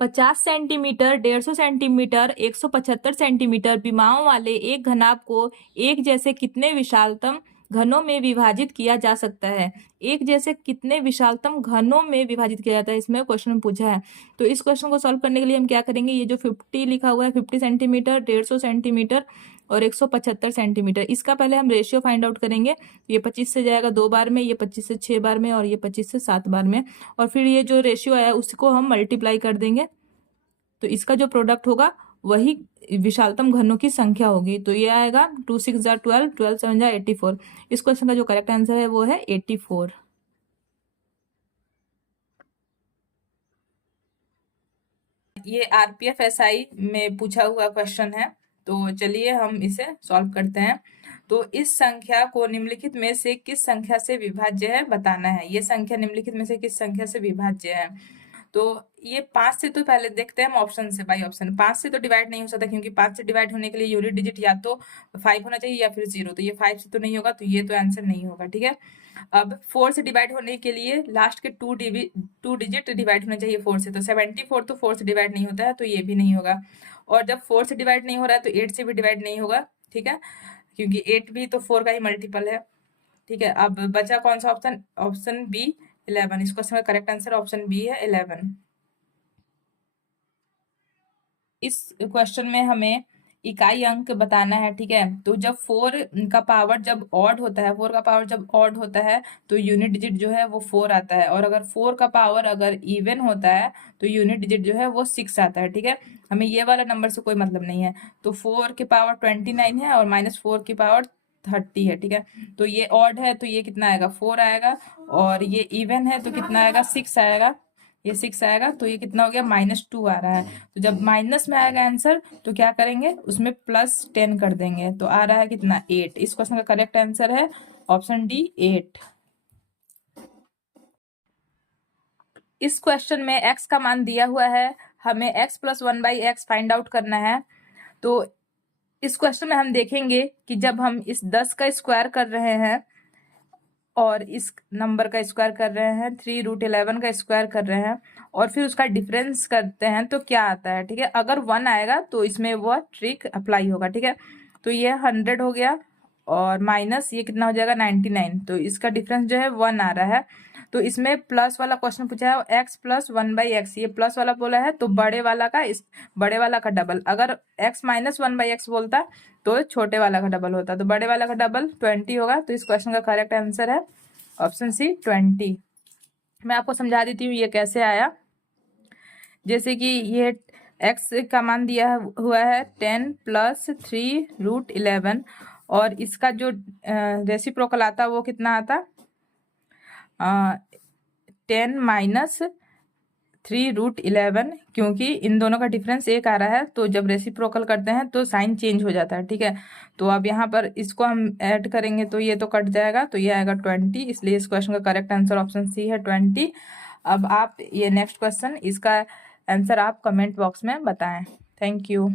50 centimetre, 150 centimetre, 175 centimetre विमाओं वाले एक घनाभ को एक जैसे कितने विशालतम घनों में विभाजित किया जा सकता है? एक जैसे कितने विशालतम घनों में विभाजित किया जाता है, इसमें क्वेश्चन में पूछा है। तो इस क्वेश्चन को सॉल्व करने के लिए हम क्या करेंगे, ये जो 50 लिखा हुआ है, 50 सेंटीमीटर, 150 सेंटीमीटर और 175 सेंटीमीटर, इसका पहले हम रेशियो फाइंड आउट करेंगे। ये 25 से जाएगा 2 बार में, ये 25 से 6 बार में और ये 25 से 7 बार में, और फिर ये जो रेशियो आया उसको हम मल्टीप्लाई कर देंगे। तो इसका जो प्रोडक्ट होगा वही विशालतम घनों की संख्या होगी। तो ये आएगा 2 6 जा 12, 12 7 जा 84। इस क्वेश्चन का जो करेक्ट आंसर है वो है 84। ये आरपीएफ एसआई में पूछा हुआ क्वेश्चन है, तो चलिए हम इसे सॉल्व करते हैं। तो इस संख्या को निम्नलिखित में से किस संख्या से विभाज्य है बताना है। ये संख्या निम्नलिखित में से किस संख्या से विभाज्य है? तो ये 5 से, तो पहले देखते हैं हम ऑप्शन से। बाई ऑप्शन 5 से तो डिवाइड नहीं हो सकता, क्योंकि 5 से डिवाइड होने के लिए यूनिट डिजिट या तो 5 होना चाहिए या फिर 0। तो ये 5 से तो नहीं होगा, तो ये तो आंसर नहीं होगा। ठीक है, अब 4 से डिवाइड होने के लिए लास्ट के 2 डिजिट डिवाइड होने चाहिए 4 से। तो 74 तो 4 से डिवाइड नहीं होता है, तो ये भी नहीं होगा। और जब 4 से डिवाइड नहीं हो रहा है तो 8 से भी डिवाइड नहीं होगा। ठीक है, क्योंकि 8 भी तो 4 का ही मल्टीपल है। ठीक है, अब बचा कौन सा ऑप्शन? Option B 11। इस क्वेश्चन का करेक्ट आंसर ऑप्शन बी है 11। इस क्वेश्चन में हमें इकाई अंक बताना है। ठीक है, तो जब 4 का पावर जब ऑड होता है, 4 का पावर जब ऑड होता है तो यूनिट डिजिट जो है वो 4 आता है, और अगर 4 का पावर अगर इवन होता है तो यूनिट डिजिट जो है वो 6 आता है। ठीक है, हमें ये वाला नंबर से कोई मतलब नहीं है। तो 4 की पावर 29 है और -4 की पावर 30 है। ठीक है, तो ये ऑड है तो ये कितना आएगा? 4 आएगा, और ये इवन है तो कितना आएगा? 6 आएगा। ये 6 आएगा, तो ये कितना हो गया? -2 आ रहा है। तो जब माइनस में आएगा आंसर तो क्या करेंगे? उसमें +10 कर देंगे, तो आ रहा है कितना? 8। इस क्वेश्चन का करेक्ट आंसर है ऑप्शन डी 8। इस क्वेश्चन में x का मान दिया हुआ है, हमें x + 1/x फाइंड आउट करना है। तो इस क्वेश्चन में हम देखेंगे कि जब हम इस 10 का स्क्वायर कर रहे हैं और इस नंबर का स्क्वायर कर रहे हैं, 3√11 का स्क्वायर कर रहे हैं और फिर उसका डिफरेंस करते हैं तो क्या आता है। ठीक है, अगर 1 आएगा तो इसमें वो ट्रिक अप्लाई होगा। ठीक है, तो ये 100 हो गया और माइनस ये कितना हो जाएगा? 99। तो इसका डिफरेंस जो है 1 आ रहा है। तो इसमें प्लस वाला क्वेश्चन पूछा है, x + 1/x, ये प्लस वाला बोला है तो बड़े वाला का इस बड़े वाला का डबल। अगर x - 1/x बोलता तो छोटे वाला का डबल होता, तो बड़े वाला का डबल 20 होगा। तो इस क्वेश्चन का करेक्ट आंसर है ऑप्शन सी 20। मैं आपको समझा देती हूँ ये कैसे आया। जैसे कि ये x का मान दिया हुआ है 10 + 3√11 और इसका जो रेसिप्रोकल आता वो कितना आता? 10 - 3√11, क्योंकि इन दोनों का डिफरेंस 1 आ रहा है तो जब रेसिप्रोकल करते हैं तो साइन चेंज हो जाता है। ठीक है, तो अब यहाँ पर इसको हम ऐड करेंगे तो ये तो कट जाएगा, तो ये आएगा 20। इसलिए इस क्वेश्चन का करेक्ट आंसर ऑप्शन सी है 20। अब आप ये नेक्स्ट क्वेश्चन, इसका आंसर आप कमेंट बॉक्स में बताएं। Thank you.